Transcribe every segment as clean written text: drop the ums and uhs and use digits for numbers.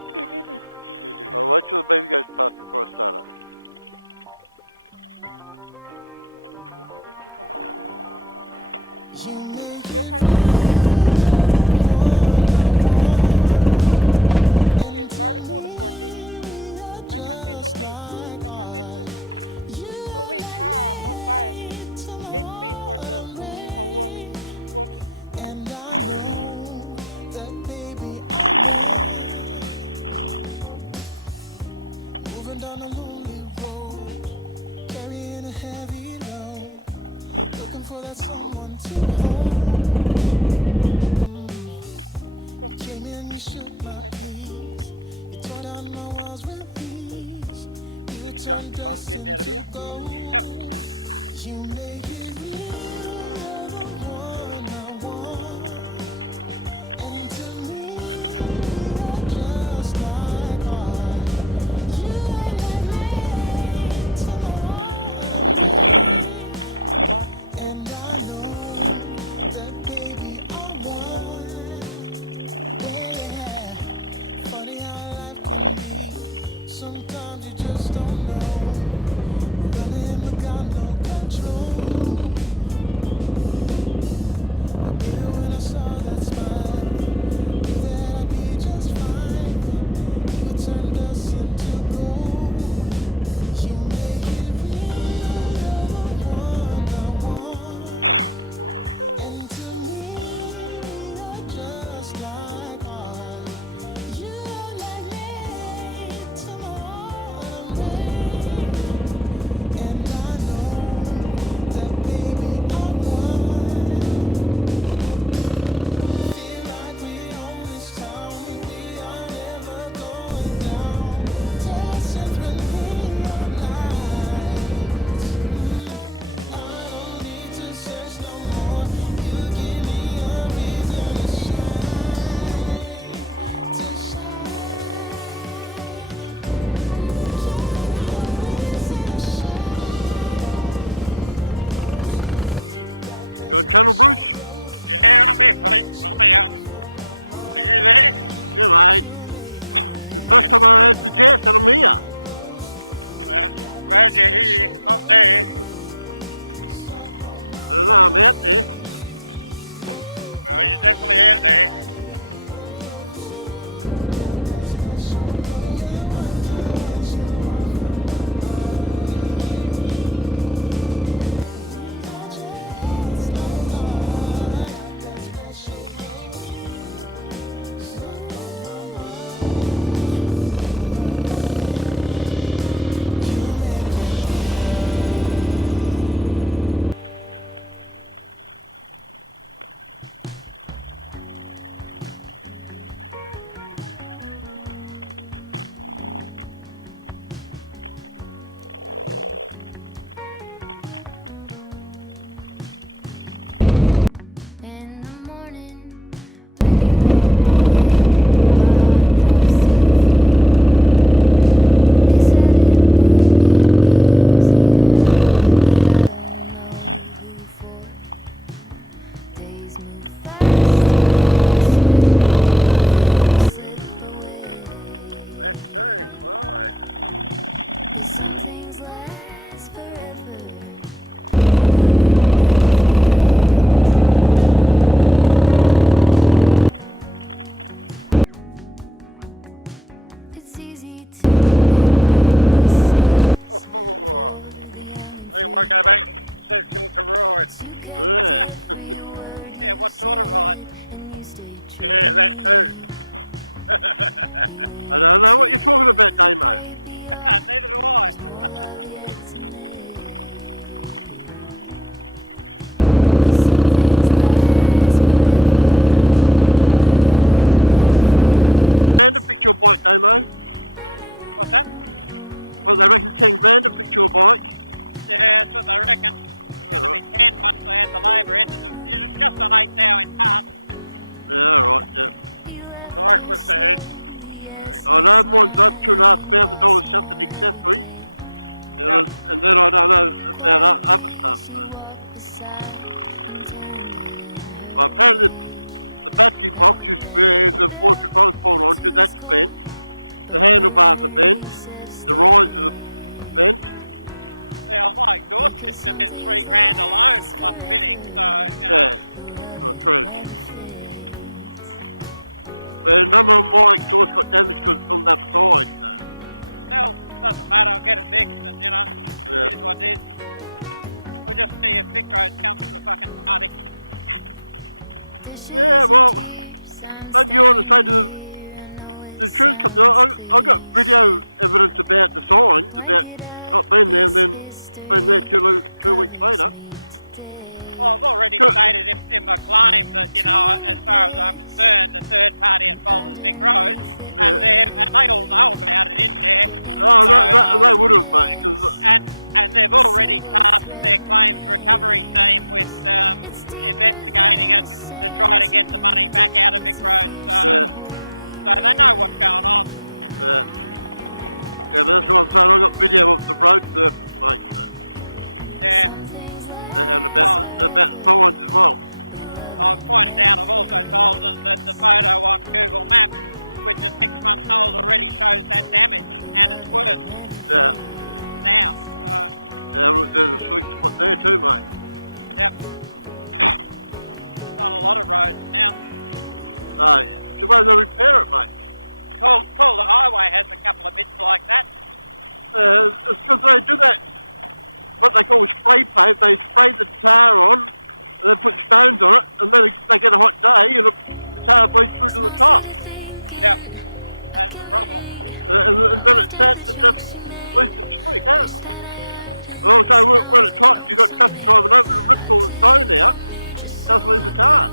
I'll wait till the baby goes past before I start it. You can it's very good for this. I can see no way. I can this no way car motorbike. It's free for the people working. It's got fun getting out of here. Yep. You on channel, Bruce? Yeah, I'm here, Pete. I'm here. Are you there? Yeah, mate. The first time I heard the jazz, and I'm here. Well, glad you're here. Not there. I don't know, I'm out there. Well, you're definitely out there. That's turn close. Oh, I think I might go back and search him to ride. Yeah. Yeah, what sort of ride? Yeah, that too. I don't know what you're talking about, Damo. Neither do I. Grand to pick your bike, Damo. What's that? Well, they reckon 10 grand to pick your bike. Yeah, that's what they reckon. It's going to be 10 once they add the labour in. It's just on 8 now in part. Yeah, right, yeah. Cyclist ahead. I know mine's up $2,500 something accessories. And then I don't know about other stuff. So. Well, apparently the battery box is where the forklift I was pulled onto, that's spent. The handlebars are bent. The risers are bent. Yeah, my exhaust system is $3,000 alone plus fitting, so, you know. Yeah. Oh, true. But none of my exhaust got damaged because it's on that side, so. Still, doesn't matter, I'll get it fixed and, you know, Yeah. it is what it is. We'll just see if Vic Roads comes to the fucking party. Yeah, well, maybe you ought to say to the insurance company, I got video evidence about the signs, about not being there and then being there 2 weeks later. Well, I've already stated in my claim that, you know, as far as I'm concerned, the third party at fault is Vic Roads, and they all know about it in there. Oh, so, they would have, mate. And they've already tasked their claims recovery team with investigating it to try to get the money back out of Vic Roads. So they know what's going on. Yeah, but that's what I'm saying. I got video of the road surface, mate. Yeah. And about the signs as well. I've pointed out, I've also told them that the photo on Google Maps, which is 6 months old, already shows that damage, and it's worse. Yeah. Now. Yeah, there's a sweet spot there too, mate. Yep. It's on a lot of roads now. Oh, yeah. So why don't they repair it, mate? Calder Highway has a couple of bits like that. It's because they do that, what they call spray paint. They spray the tar on, and they put stones on it, and then they get a hot day, and the tar bleeds through to the top. Yep. That's the problem. And then it sets and just leaves it slick, hasn't it? Also, when it's hot, you've got traffic driving over, it rips all the stone out, just leaves the tar.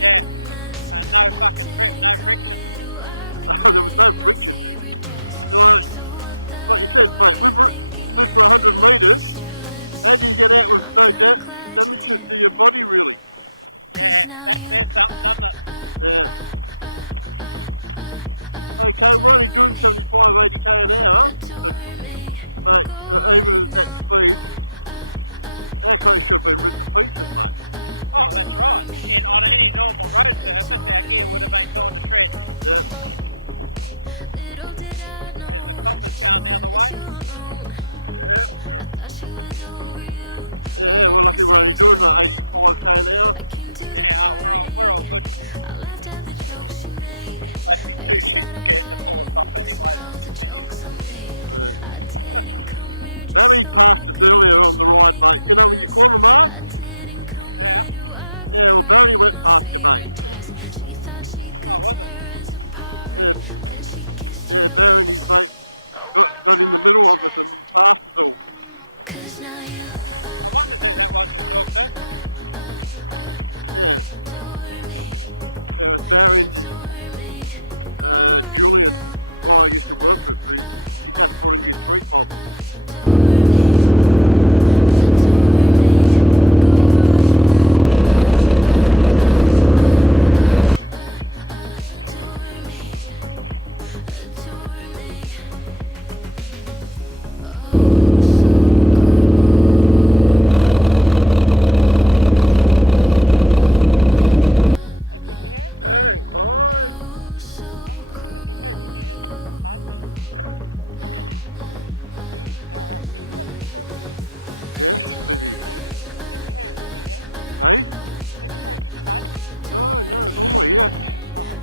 Yeah. And no fucking grip, no friction. Oh, there was no friction. You know, like you said, mate, we've lived for 100 metres. How do you get out with no damage to your body, really? Yeah, that says something, doesn't it? Yeah. Okay, we're only doing 75, 80k an hour, but, mate, even at that speed, our clothes should have been ripped to pieces, mate. Oh, that's right. On any normal road surface, our gear would have been torn to shreds. Yeah. There's the coppers going the other way. Yeah. Yeah, well, lucky we're only doing 85k an hour. Yeah, we're all good. They'd be too shit scared to pull us up anyway. Barry passed us earlier on the ride, mate. You know when you corner mark? Yeah. Yeah, well, Barry went past you, mate. Oh, was it? Yeah, Barry and his mate got in the middle of us and passed us all. I wondered who that was who talked to. Yeah. Yeah, it was Barry and his, Julian, guy I used to work with. He just brought in his street mob. Yes, maybe. Maybe her eating it. Eh? Maybe her eating lunch. No, normally, yeah. Oh,